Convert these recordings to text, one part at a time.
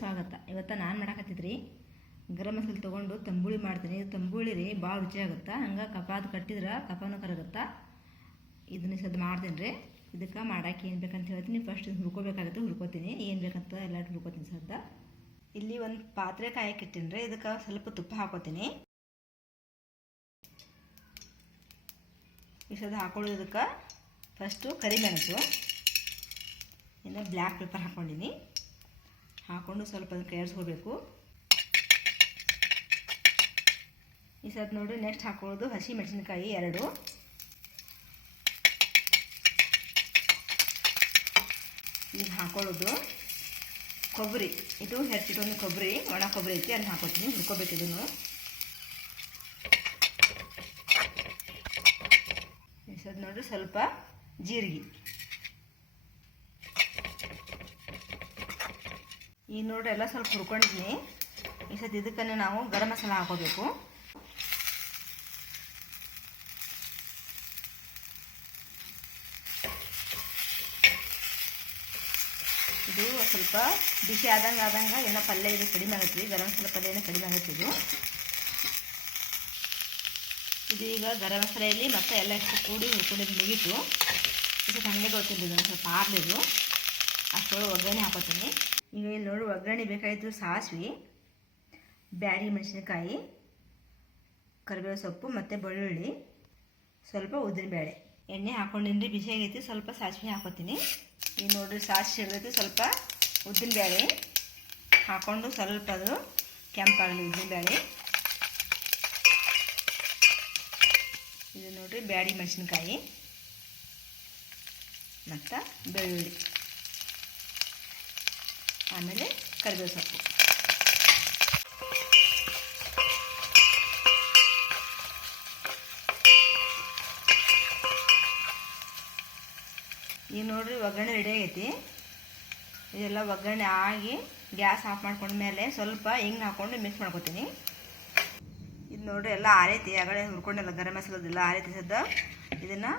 ಸ್ವಾಗತ. ಇವತ್ತು ನಾನು ಮಾಡಕತ್ತಿದ್ರಿ ಗರಂ ಮಸಾಲೆ ತೊಗೊಂಡು ತಂಬುಳಿ ಮಾಡ್ತೀನಿ. ಇದು ತಂಬುಳಿ ರೀ ಭಾಳ ರುಚಿ ಆಗುತ್ತೆ. ಹಂಗೆ ಕಪಾದ ಕಟ್ಟಿದ್ರೆ ಕಪಾನು ಕರಗುತ್ತೆ. ಇದನ್ನ ಸದ್ದು ಮಾಡ್ತೀನಿ ರೀ. ಇದಕ್ಕೆ ಮಾಡೋಕೆ ಏನು ಬೇಕಂತ ಹೇಳ್ತೀನಿ. ಫಸ್ಟ್ ಹುರ್ಕೋಬೇಕಾಗುತ್ತೆ, ಹುರ್ಕೋತೀನಿ. ಏನು ಬೇಕಂತ ಎಲ್ಲ ಹುರ್ಕೋತೀನಿ. ಸದ್ದ ಇಲ್ಲಿ ಒಂದು ಪಾತ್ರೆ ಕಾಯಕ್ಕೆ ಇಟ್ಟಿನಿ ರೀ. ಇದಕ್ಕೆ ಸ್ವಲ್ಪ ತುಪ್ಪ ಹಾಕೋತೀನಿ. ಈ ಸದ್ದು ಹಾಕೊಳ್ಳೋದಕ್ಕೆ ಫಸ್ಟು ಕರಿಮೆಣಸು, ಇನ್ನು ಬ್ಲ್ಯಾಕ್ ಪೇಪರ್ ಹಾಕ್ಕೊಂಡಿನಿ. ಹಾಕ್ಕೊಂಡು ಸ್ವಲ್ಪ ಅದನ್ನು ಕೇಳಿಸ್ಕೋಬೇಕು. ಈ ಸದ್ದು ನೋಡಿ ನೆಕ್ಸ್ಟ್ ಹಾಕೊಳ್ಳೋದು ಹಸಿ ಮೆಣಸಿನಕಾಯಿ 2. ಈಗ ಹಾಕೊಳ್ಳೋದು ಕೊಬ್ಬರಿ. ಇದು ಹೆಚ್ಚಿಟ್ಟೊಂದು ಕೊಬ್ಬರಿ, ಒಣ ಕೊಬ್ಬರಿ ಐತಿ, ಅದನ್ನ ಹಾಕೋತೀನಿ. ಹುರ್ಕೋಬೇಕು ಇದನ್ನು. ಈ ಸದ್ದು ನೋಡಿ ಸ್ವಲ್ಪ ಜೀರಿಗೆ. ಈಗ ನೋಡ್ರಿ ಎಲ್ಲ ಸ್ವಲ್ಪ ಹುರ್ಕೊಂಡಿದ್ದೀನಿ. ಈ ಸತಿ ಇದಕ್ಕನ್ನು ನಾವು ಗರಂ ಮಸಾಲ ಹಾಕೋಬೇಕು. ಇದು ಸ್ವಲ್ಪ ಬಿಸಿ ಆದಂಗೆ ಏನೋ ಪಲ್ಯ ಇದು ಕಡಿಮೆ ಆಗುತ್ತೆ. ಗರಂ ಮಸಾಲ ಪಲ್ಯ ಏನೋ ಕಡಿಮೆ ಆಗುತ್ತೆ. ಇದು ಈಗ ಗರಂ ಮಸಾಲೆಯಲ್ಲಿ ಮತ್ತೆ ಎಲ್ಲ ಎಷ್ಟು ಕೂಡಿ ಹುರ್ಕೊಂಡಿದ್ದು ಮುಗೀತು. ಇದು ಹಾಗೆ ಗೊತ್ತಿಲ್ಲ, ಇದನ್ನು ಸ್ವಲ್ಪ ಆರ್ಲಿದು ಅಷ್ಟೊಳಗೆ ಒಗ್ಗರಣೆ ಹಾಕೋತೀನಿ. ಈಗ ಇಲ್ಲಿ ನೋಡಿ ಒಗ್ಗರಣೆ ಬೇಕಾಯಿತು. ಸಾಸಿವೆ, ಬ್ಯಾಡಗಿ ಮೆಣಸಿನಕಾಯಿ, ಕರಿಬೇವು ಸೊಪ್ಪು ಮತ್ತು ಬೆಳ್ಳುಳ್ಳಿ, ಸ್ವಲ್ಪ ಉದ್ದಿನಬೇಳೆ. ಎಣ್ಣೆ ಹಾಕ್ಕೊಂಡಿನಿ, ಬಿಸಿ ಆಗೈತಿ. ಸ್ವಲ್ಪ ಸಾಸಿವೆ ಹಾಕೋತೀನಿ. ಈಗ ನೋಡಿರಿ ಸಾಸಿವೆ ಸಿಡ್ದೈತಿ. ಸ್ವಲ್ಪ ಉದ್ದಿನಬೇಳೆ ಹಾಕ್ಕೊಂಡು ಸ್ವಲ್ಪ ಅದು ಕೆಂಪಾಗಲಿ ಉದ್ದಿನಬೇಳೆ. ಇದು ನೋಡಿರಿ ಬ್ಯಾಡಗಿ ಮೆಣಸಿನಕಾಯಿ ಮತ್ತು ಬೆಳ್ಳುಳ್ಳಿ, ಆಮೇಲೆ ಕರಿಬೇವು ಸೊಪ್ಪು. ಈಗ ನೋಡ್ರಿ ಒಗ್ಗರಣೆ ರೆಡಿ ಆಗೈತಿ. ಇದೆಲ್ಲ ಒಗ್ಗರಣೆ ಆಗಿ ಗ್ಯಾಸ್ ಆಫ್ ಮಾಡ್ಕೊಂಡ್ಮೇಲೆ ಸ್ವಲ್ಪ ಹಿಂಗೆ ಹಾಕ್ಕೊಂಡು ಮಿಕ್ಸ್ ಮಾಡ್ಕೊತೀನಿ. ಇದು ನೋಡ್ರಿ ಎಲ್ಲ ಆರೈತಿ. ಆಗಲೇ ಹುರ್ಕೊಂಡೆಲ್ಲ ಗರಂ ಮಸಾಲದೆಲ್ಲ ಆರೈತಿ. ಸದ್ದ ಇದನ್ನು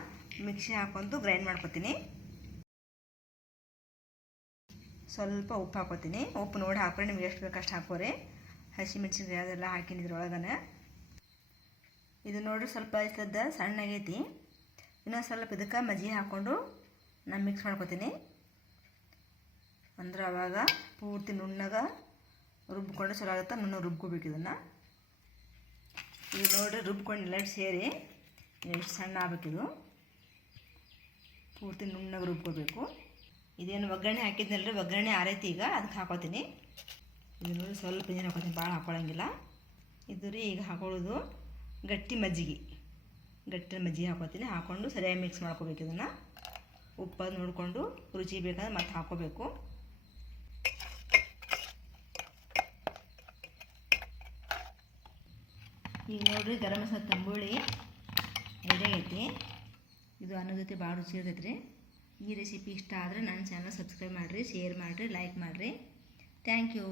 ಮಿಕ್ಸಿ ಹಾಕೊಂಡು ಗ್ರೈಂಡ್ ಮಾಡ್ಕೊತೀನಿ. ಸ್ವಲ್ಪ ಉಪ್ಪು ಹಾಕೋತೀನಿ. ಉಪ್ಪು ನೋಡಿ ಹಾಕ್ರೆ ನಿಮ್ಗೆ ಎಷ್ಟು ಬೇಕಷ್ಟು ಹಾಕೋರಿ. ಹಸಿ ಮೆಣಸಿನ್ಕಾಯಿ ಅದೆಲ್ಲ ಹಾಕಿನಿ ಇದ್ರೊಳಗನೆ. ಇದು ನೋಡ್ರಿ ಸ್ವಲ್ಪ ಸದ್ದ ಸಣ್ಣಗೈತಿ. ಇನ್ನೊಂದು ಸ್ವಲ್ಪ ಇದಕ್ಕೆ ಮಜ್ಜಿಗೆ ಹಾಕ್ಕೊಂಡು ನಾನು ಮಿಕ್ಸ್ ಮಾಡ್ಕೊತೀನಿ. ಅಂದ್ರೆ ಅವಾಗ ಪೂರ್ತಿ ನುಣ್ಣಗ ರುಬ್ಕೊಂಡು ಚಲೋ ಆಗುತ್ತೆ. ನುಣ್ಣಗೆ ರುಬ್ಕೋಬೇಕು ಇದನ್ನು. ಇದು ನೋಡ್ರಿ ರುಬ್ಕೊಂಡು ಎಲ್ಲ ಸೇರಿ ಎಷ್ಟು ಸಣ್ಣ ಆಗಬೇಕಿದು. ಪೂರ್ತಿ ನುಣ್ಣಗೆ ರುಬ್ಕೋಬೇಕು. ಇದೇನು ಒಗ್ಗರಣೆ ಹಾಕಿದ್ನಲ್ರಿ, ಒಗ್ಗರಣೆ ಆರೈತಿ. ಈಗ ಅದಕ್ಕೆ ಹಾಕೋತೀನಿ. ಇದು ನೋಡಿ ಸ್ವಲ್ಪ ನೀರು ಹಾಕೋತೀನಿ, ಭಾಳ ಹಾಕೊಳ್ಳೋಂಗಿಲ್ಲ. ಇದು ರೀ ಈಗ ಹಾಕೊಳ್ಳೋದು ಗಟ್ಟಿ ಮಜ್ಜಿಗೆ ಹಾಕೋತೀನಿ. ಹಾಕ್ಕೊಂಡು ಸರಿಯಾಗಿ ಮಿಕ್ಸ್ ಮಾಡ್ಕೋಬೇಕು. ಇದನ್ನು ಉಪ್ಪು ನೋಡಿಕೊಂಡು ರುಚಿ ಬೇಕಂದ್ರೆ ಮತ್ತೆ ಹಾಕೋಬೇಕು. ಈಗ ನೋಡಿರಿ ಗರಂ ಮಸಾಲ ತಂಬುಳಿ ರೆಡಿ ಆಗೈತಿ. ಇದು ಅನ್ನೋ ಜೊತೆ ಭಾಳ ರುಚಿ ಇರ್ತೈತೆ ರೀ. ಈ ರೆಸಿಪಿ ಇಷ್ಟ ಆದರೆ ನನ್ನ ಚಾನಲ್ ಸಬ್ಸ್ಕ್ರೈಬ್ ಮಾಡಿರಿ, ಶೇರ್ ಮಾಡಿರಿ, ಲೈಕ್ ಮಾಡಿರಿ. Thank you.